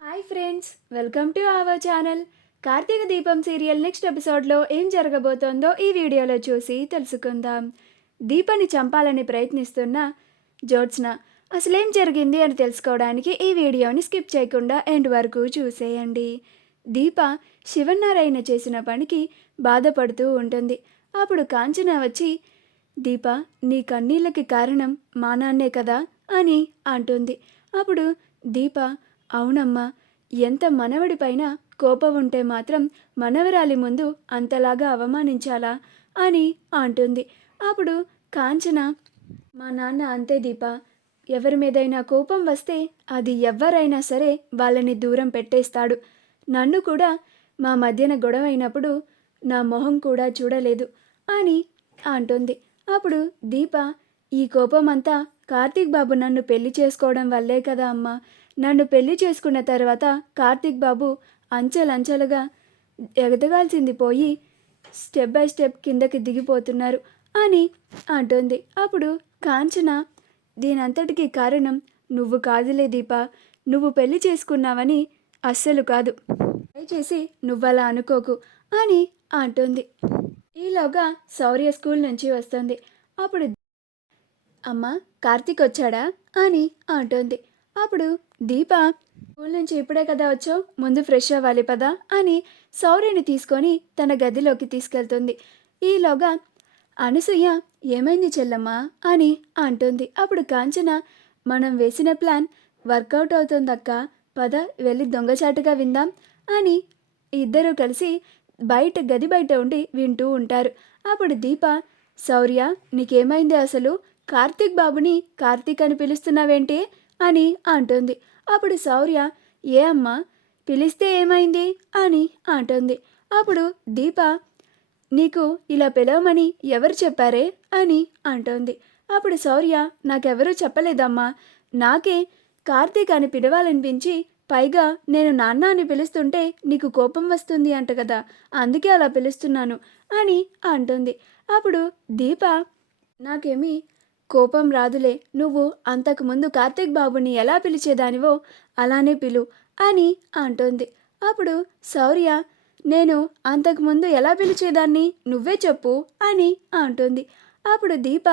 Hi friends, welcome to our channel. Karthika Deepam serial next ఎపిసోడ్లో ఏం జరగబోతోందో ఈ వీడియోలో చూసి తెలుసుకుందాం. దీపని చంపాలని ప్రయత్నిస్తున్న జ్యోత్స్న అసలేం జరిగింది అని తెలుసుకోవడానికి ఈ వీడియోని స్కిప్ చేయకుండా ఎండ్ వరకు చూసేయండి. దీప శివనారాయణ చేసిన పనికి బాధపడుతూ ఉంటుంది. అప్పుడు కాంచన వచ్చి, దీప, నీ కన్నీళ్ళకి కారణం మా నాన్నే కదా అని అంటుంది. అప్పుడు దీప, అవునమ్మా, ఎంత మనవడిపైన కోపం ఉంటే మాత్రం మనవరాలి ముందు అంతలాగా అవమానించాలా అని అంటుంది. అప్పుడు కాంచన, మా నాన్న అంతే దీప, ఎవరి మీదైనా కోపం వస్తే అది ఎవ్వరైనా సరే వాళ్ళని దూరం పెట్టేస్తాడు. నన్ను కూడా మా మధ్యన గొడవ అయినప్పుడు నా మొహం కూడా చూడలేదు అని అంటుంది. అప్పుడు దీప, ఈ కోపం అంతా కార్తీక్ బాబు నన్ను పెళ్లి చేసుకోవడం వల్లే కదా అమ్మా. నన్ను పెళ్లి చేసుకున్న తర్వాత కార్తీక్ బాబు అంచెలంచెలుగా ఎదగాల్సింది పోయి స్టెప్ బై స్టెప్ కిందకి దిగిపోతున్నారు అని అంటుంది. అప్పుడు కాంచన, దీనంతటికీ కారణం నువ్వు కాదులే దీప, నువ్వు పెళ్లి చేసుకున్నావని అస్సలు కాదు, దయచేసి నువ్వలా అనుకోకు అని అంటుంది. ఈలోగా శౌర్య స్కూల్ నుంచి వస్తుంది. అప్పుడు, అమ్మ, కార్తీక్ వచ్చాడా అని అంటుంది. అప్పుడు దీప, స్కూల్ నుంచి ఇప్పుడే కదా వచ్చావు, ముందు ఫ్రెష్ అవ్వాలి పదా అని శౌర్యని తీసుకొని తన గదిలోకి తీసుకెళ్తుంది. ఈలోగా అనసూయ, ఏమైంది చెల్లమ్మ అని అంటుంది. అప్పుడు కాంచన, మనం వేసిన ప్లాన్ వర్కౌట్ అవుతుందక్క, పద వెళ్ళి దొంగచాటుగా విందాం అని ఇద్దరూ కలిసి గది బయట ఉండి వింటూ ఉంటారు. అప్పుడు దీప, శౌర్య, నీకేమైంది అసలు, కార్తీక్ బాబుని కార్తీక్ అని పిలుస్తున్నావేంటి అని అంటుంది. అప్పుడు శౌర్య, ఏ అమ్మా, పిలిస్తే ఏమైంది అని అంటుంది. అప్పుడు దీప, నీకు ఇలా పిలవమని ఎవరు చెప్పారే అని అంటుంది. అప్పుడు శౌర్య, నాకెవరూ చెప్పలేదమ్మా, నాకే కార్తీక్ అని పిలవాలనిపించి, పైగా నేను నాన్న అని పిలుస్తుంటే నీకు కోపం వస్తుంది అంట కదా, అందుకే అలా పిలుస్తున్నాను అని అంటుంది. అప్పుడు దీప, నాకేమీ కోపం రాదులే, నువ్వు అంతకుముందు కార్తీక్ బాబుని ఎలా పిలిచేదానివో అలానే పిలు అని అంటుంది. అప్పుడు శౌర్య, నేను అంతకుముందు ఎలా పిలిచేదాన్ని నువ్వే చెప్పు అని అంటుంది. అప్పుడు దీప,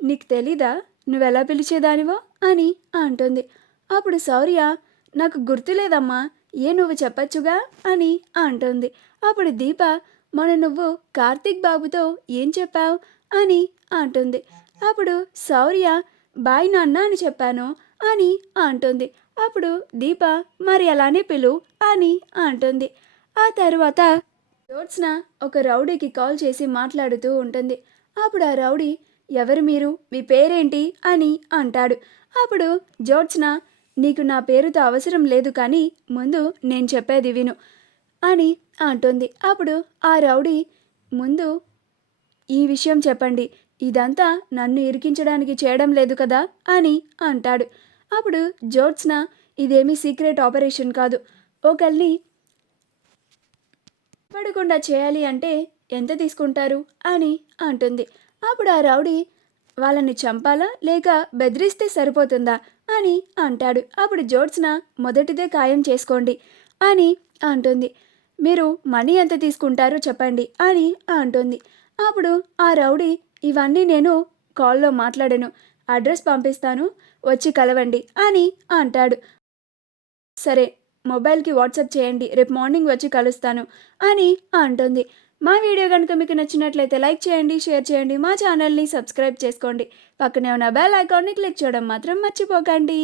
నీకు తెలీదా నువ్వెలా పిలిచేదానివో అని అంటుంది. అప్పుడు శౌర్య, నాకు గుర్తులేదమ్మా, నువ్వు చెప్పచ్చుగా అని అంటుంది. అప్పుడు దీప, నువ్వు కార్తీక్ బాబుతో ఏం చెప్పావు అని అంటుంది. అప్పుడు శౌర్య, బాయ్ నాన్న అని చెప్పాను అని అంటుంది. అప్పుడు దీప, మరి అలానే పిలు అని అంటుంది. ఆ తర్వాత జ్యోత్స్న ఒక రౌడీకి కాల్ చేసి మాట్లాడుతూ ఉంటుంది. అప్పుడు ఆ రౌడీ, ఎవరు మీరు, మీ పేరేంటి అని అంటాడు. అప్పుడు జ్యోత్స్న, నీకు నా పేరుతో అవసరం లేదు, కానీ ముందు నేను చెప్పేది విను అని అంటుంది. అప్పుడు ఆ రౌడీ, ముందు ఈ విషయం చెప్పండి, ఇదంతా నన్ను ఇరికించడానికి చేయడం లేదు కదా అని అంటాడు. అప్పుడు జ్యోత్స్న, ఇదేమీ సీక్రెట్ ఆపరేషన్ కాదు, ఒకరిని పడకుండా చేయాలి అంటే ఎంత తీసుకుంటారు అని అంటుంది. అప్పుడు ఆ రౌడీ, వాళ్ళని చంపాలా లేక బెదిరిస్తే సరిపోతుందా అని అంటాడు. అప్పుడు జ్యోత్స్న, మొదటిదే ఖాయం చేసుకోండి అని అంటుంది. మీరు మనీ ఎంత తీసుకుంటారో చెప్పండి అని అంటుంది. అప్పుడు ఆ రౌడీ, ఇవన్నీ నేను కాల్లో మాట్లాడాను, అడ్రస్ పంపిస్తాను, వచ్చి కలవండి అని అంటాడు. సరే, మొబైల్కి వాట్సాప్ చేయండి, రేపు మార్నింగ్ వచ్చి కలుస్తాను అని అంటుంది. మా వీడియో కనుక మీకు నచ్చినట్లయితే లైక్ చేయండి, షేర్ చేయండి, మా ఛానల్ని సబ్స్క్రైబ్ చేసుకోండి, పక్కనే ఉన్న బెల్ ఐకాన్ని క్లిక్ చేయడం మాత్రం మర్చిపోకండి.